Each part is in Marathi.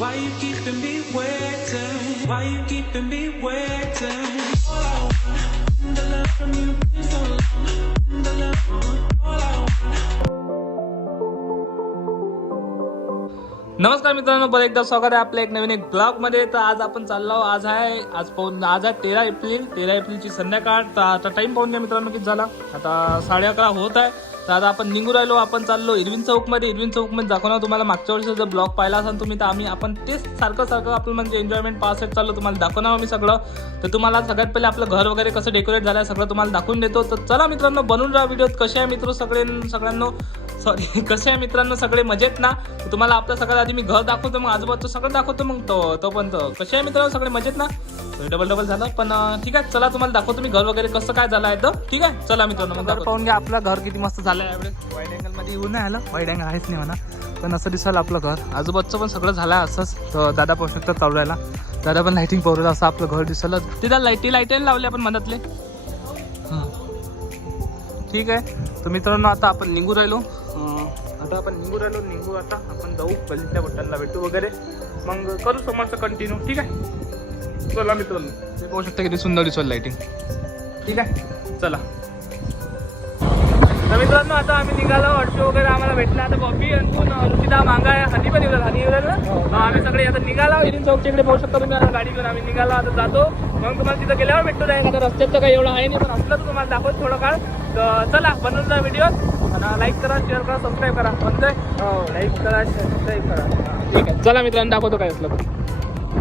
Why you keeping me waiting? Why you keeping me waiting? All I want, the love from you is so long. The love, all I want. नमस्कार मित्रांनो, परत एकदा स्वागत आहे आपल्या एक नवीन ब्लॉग मध्ये. तर आज आपण चाललो, आज आहे 13 एप्रिल. 13 एप्रिलची संध्याकाळ. तर आता टाइम पाहून घ्या मित्रांनो किती झाला. आता 11:30 होत आहे. तर आता आपण निघू राहिलो. आपण चाललो इरविन चौकमध्ये. इरविन चौकमध्ये दाखवणार तुम्हाला. मागच्या वर्षी जर ब्लॉग पाहिला असाल तुम्ही, तर आपण तेच सारखं आपलं म्हणजे एन्जॉयमेंट पास चाललो. तुम्हाला दाखवणार आम्ही सगळं. तर तुम्हाला सगळ्यात पहिले आपलं घर वगैरे कसं डेकोरेट झालं सगळं तुम्हाला दाखवून देतो. तर चला मित्रांनो, बनवून राहा व्हिडिओ. कसे आहे मित्र सगळ्यांना कसे आहे मित्रांनो, सगळे मजेत ना. तुम्हाला आपलं सगळ्यात आधी मी घर दाखवतो, मग आजूबाजूचं सगळं दाखवतो. मग तो पण कसे आहे मित्रांनो, सगळे मजेत ना. डबल झालं पण ठीक आहे. चला तुम्हाला दाखवतो मी घर वगैरे कसं काय झालं आहे. तर ठीक आहे, चला मित्रांनो. मग घर पाहून घ्या. आपलं घर किती मस्त झालं आहे. एवढे वाईड अँगल मध्ये येऊन नाही आलं. वाईड अँगल आहेच नाही म्हणा, पण असं दिसायला आपलं घर. आजूबाजूचं पण सगळं झालं आहे असंच. तर दादा पाहू शकतात चालू राहिला. दादा पण लाईटिंग पाहू राहिला. असं आपलं घर दिसायला. तिथं लाईटी लावले आपण मनातले. ठीक आहे. तर मित्रांनो, आता आपण निघू राहिलो. निघू आता आपण जाऊ गल्लीतल्या बट्ट्यांना भेटू वगैरे. मग करू समोरचं कंटिन्यू. ठीक आहे, चला मित्रांनो. ते पाहू शकता किती सुंदर दिसत लाईटिंग. ठीक आहे, चला. तर मित्रांनो, आता आम्ही निघालो. अडशे वगैरे आम्हाला भेटला. आता बॉबी आणखून ऋषिदा मांगा आहे. हनी पण येऊन ना. आम्ही सगळे आता निघालो. इरिन चौकच्या इकडे पाहू शकता तुम्ही. आता गाडी घेऊन आम्ही निघालो. आता जातो. मग तुम्हाला तिथं गेल्यावर भेटतो नाही. आता रस्त्यात तर काही एवढं आहे नाही, पण असलं तर तुम्हाला दाखवत थोडं काळ. तर चला, बनवून जा व्हिडिओ. आणि लाईक करा, शेअर करा, सबस्क्राईब करा. लाईक करा, सबस्क्राईब करा. ठीक आहे, चला मित्रांनो, दाखवतो काय असलं.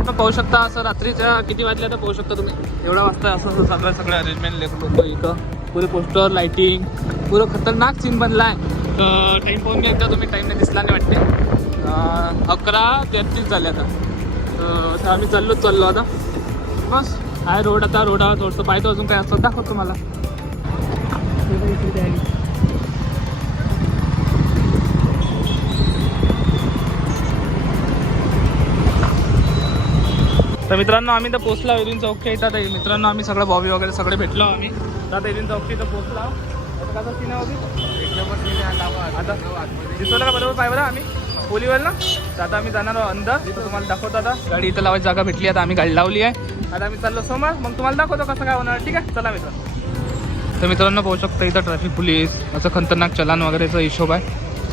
पाहू शकता असं रात्रीच्या किती वाजल्या तर पाहू शकता तुम्ही. एवढा वाजता असं सगळं अरेंजमेंट लेखलं होतं इथं. पुरे पोस्टर, लाईटिंग, पुरं खतरनाक सीन बनला आहे. तर टाईम पाहून घ्या एकदा तुम्ही. टाईम नाही दिसला नाही वाटते. 11:33 झाले आता. तर आम्ही चाललो आता. बस आहे रोड. आता रोडावर थोडंसं पाहतो अजून काय असतं दाखवतो तुम्हाला. तर मित्रांनो, आम्ही तर पोहोचलो इरिन चौकच्या इथं. तर मित्रांनो, आम्ही सगळं बॉबी वगैरे सगळे भेटलो आम्ही. आता इरिन चौकच्या इथं पोहोचलो. आता कसं सीन आता दिसवलं का बरोबर पाय बरं आम्ही पोलीवर ना. तर आता आम्ही जाणार अंदर. तिथं तुम्हाला दाखवतो. आता गाडी इथं लावायची जागा भेटली. आता आम्ही गाडी लावली आहे. आता आम्ही चाललो समोर. मग तुम्हाला दाखवतो कसं काय होणार. ठीक आहे, चला मित्रांनो. तर मित्रांनो, पाहू शकता इथं ट्रॅफिक पोलीस असं खतरनाक चलान वगैरेचा हिशोब आहे.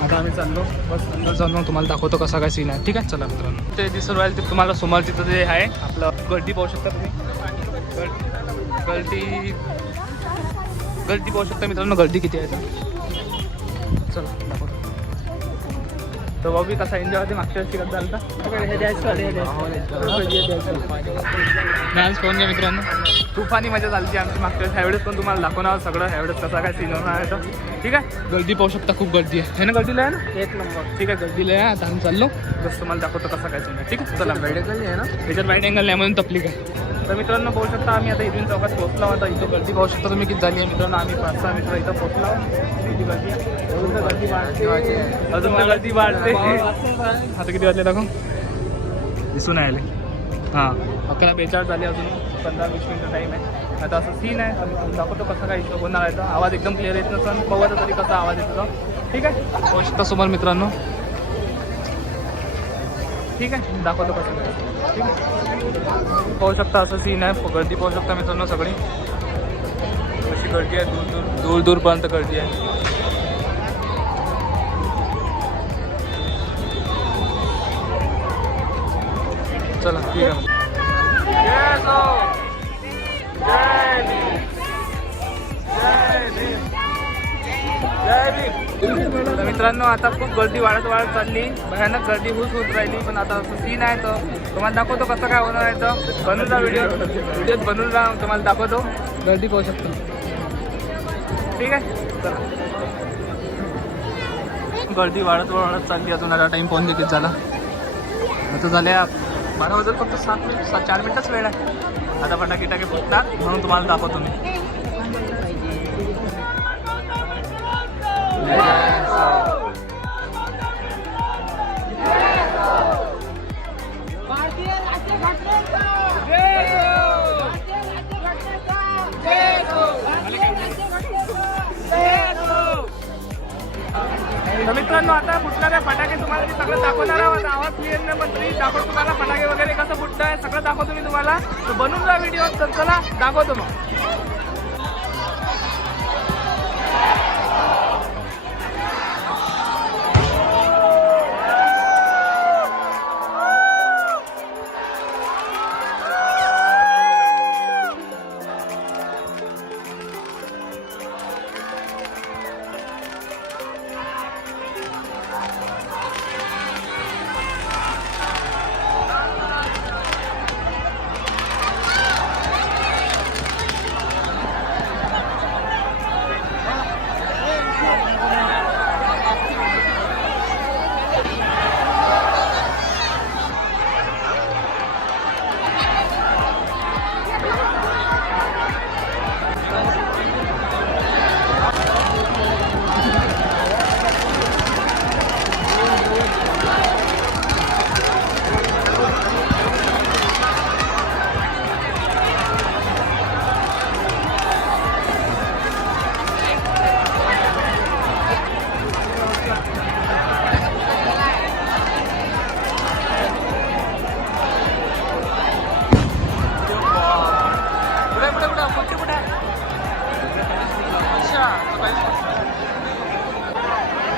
आता आम्ही चाललो बस अंदर जाऊन मग तुम्हाला दाखवतो कसा काय सीन आहे. ठीक आहे, चला मित्रांनो. ते दिसून राहील ते तुम्हाला समोर तिथं जे आहे आपलं गर्दी पाहू शकता तुम्ही. गर्दी पाहू शकता मित्रांनो. गर्दी किती आहे तर चला दाखवतो. तर बॉबी कसा एन्जॉय होते मागच्या वर्षी करता आलं डान्स पाहून घ्या मित्रांनो. तुफानी मजा झाली आमची मागच्या वेळेस. ह्यावेळेस पण तुम्हाला दाखवणार सगळं. ह्यावेळेस कसा काय सीन होणार आहे तर ठीक आहे. गर्दी पाहू शकता, खूप गर्दी आहे ना. गर्दीला आहे ना, एक नंबर. ठीक आहे, गर्दीला आहे. आता आम्ही चाललो बस. तुम्हाला दाखवतो कसा काय सीन आहे. ठीक आहे, चला. वाईड अँगल आहे ना, त्याच्यात वाईड अँगल नाही म्हणून तपलीक आहे. तर मित्रांनो, पाहू शकता आम्ही आता इरिन चौकात पोहोचलो. आता इथं गर्दी पाहू शकता तुम्ही किती झाली आहे मित्रांनो. आम्ही 5-6 मित्र इथं पोहोचलो. किती गर्दी आहे, अजून तर गर्दी वाढते. आता किती वाजले दाखव, दिसून आले. हां, 11:42 झाले. अजून 15-20 मिनिटं टाईम आहे. आता असं सीन आहे. आम्ही दाखवतो कसं काय हिशोब होणार आहे. आवाज एकदम क्लिअर येत नसतं. बघा तरी कसा आवाज येतो. ठीक आहे, पाहू शकता समोर मित्रांनो. ठीक आहे, दाखवतो कसं काय. ठीक आहे, पाहू शकता असं सीन आहे. गर्दी पाहू शकता मित्रांनो सगळी कशी गर्दी आहे. दूरपर्यंत गर्दी आहे. चला ठीक आहे. तर मित्रांनो, आता खूप गर्दी वाढत चालली. भयानक गर्दी होत राहिली. पण आता असं सीन आहे. तर तुम्हाला दाखवतो कसं काय होणार आहे. तर बनवून जा व्हिडिओ बनवून जा. तुम्हाला दाखवतो. गर्दी पाहू शकतो. ठीक आहे, चला. गर्दी वाढत चालली. अजून आता टाईम पाहून देखील झाला. आता झाल्या 12 वाजता. फक्त 4 मिनिटच वेळ आहे. आता फटाके फुटतात म्हणून तुम्हाला दाखवतो मी. तर मित्रांनो, आता फुटणारे फटाके तुम्हाला मी सगळं दाखवणार आहोत. आवाज क्लिअर नाही पण तरी दाखवतो तुम्हाला फटाके वगैरे कसं फुटतं आहे सगळं दाखवतो मी तुम्हाला. तर बनवून जा व्हिडिओ. तर चला दाखवतो मग.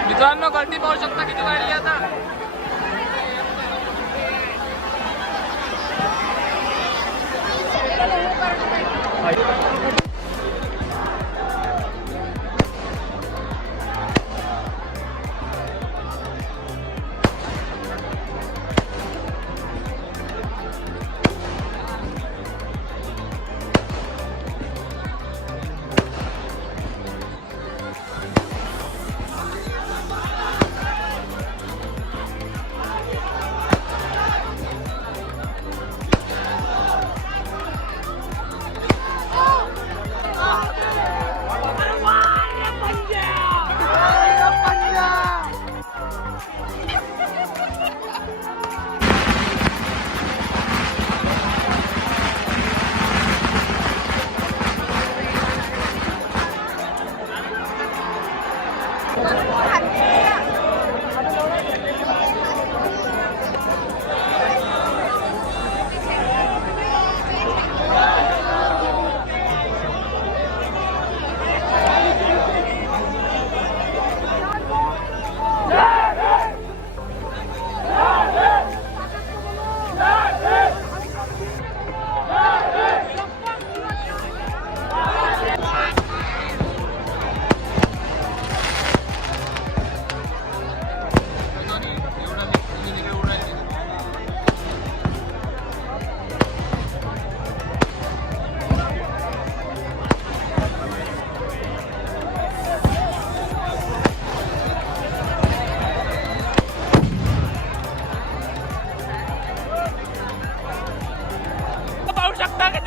मित्रांनो गर्दी पाहू शकता किती वाढली आता.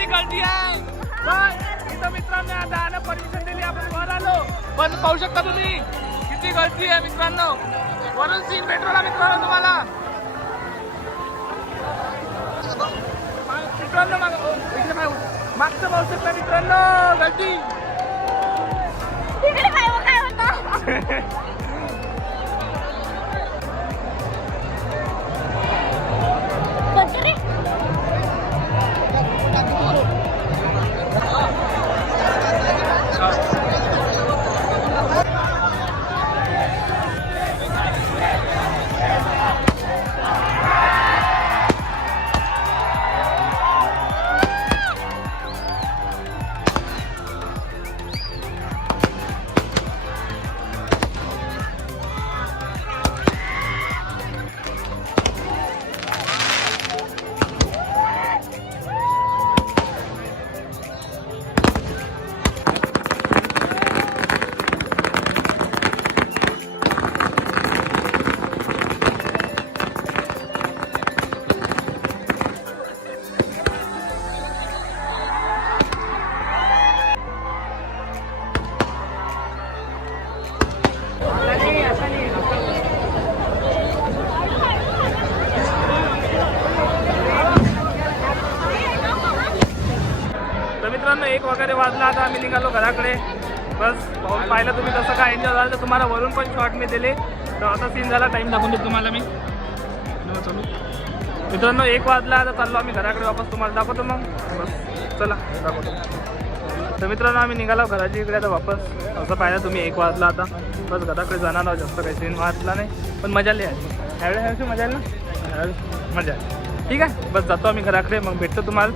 गर्दी आहे. इथं मित्रांनो आता परमिशन दिली आपण वर आलो पण पाहू शकता तुम्ही किती गर्दी आहे मित्रांनो. वरून सीन भेटला मित्रांनो तुम्हाला. मित्रांनो मागचं पाहू शकता मित्रांनो गर्दी. मित्रांनो 1 वगैरे वाजला. आता आम्ही निघालो घराकडे. बस पाहिलं तुम्ही कसं काय एन्जॉय झालं तर तुम्हाला वरून पण शॉट मी दिले. तर आता सीन झाला, टाईम दाखवून देतो तुम्हाला मी. चलू मित्रांनो, 1 वाजला. आता चाललो आम्ही घराकडे वापस. तुम्हाला दाखवतो मग. बस चला दाखवतो. तर मित्रांनो, आम्ही निघालो घराच्या इकडे आता वापस. असं पाहिलं तुम्ही 1 वाजला आता. बस घराकडे जाणार आहोत. जास्त काही सीन वाटला नाही, पण मजा आली आहे. ह्यावेळी मजा आली ना, मजा आली. ठीक आहे, बस जातो आम्ही घराकडे. मग भेटतो तुम्हाला.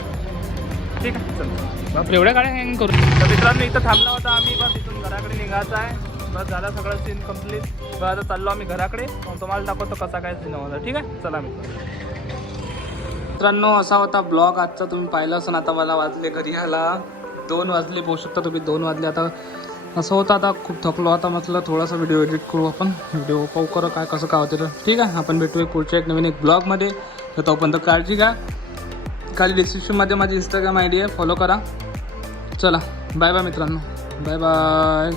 ठीक आहे, चल. बापरे, एवढ्या गाड्या हँग करू. तर मित्रांनो, इथं थांबला होता आम्ही. बस इथून घराकडे निघायचं आहे. बस झाला सगळं सीन कम्प्लीट. बस आता चाललो आम्ही घराकडे. मग तुम्हाला दाखवतो कसा काय सीन होता. ठीक आहे, चला मित्रांनो, असा होता ब्लॉग आजचा. तुम्ही पाहिलं असं. आता मला वाजले घरी यायला 2 वाजले. पोहू शकता तुम्ही 2 वाजले. आता असं होतं, आता खूप थकलो. आता म्हटलं थोडासा व्हिडिओ एडिट करू आपण. व्हिडिओ पाहू करा काय कसं काय होते. तर ठीक आहे, आपण भेटू एक पुढच्या एक नवीन एक ब्लॉगमध्ये. तर तोपर्यंत काळजी घ्या. खाली डिस्क्रिप्शनमध्ये माझी इंस्टाग्राम ID आहे, फॉलो करा. चला बाय बाय मित्रांनो, बाय बाय.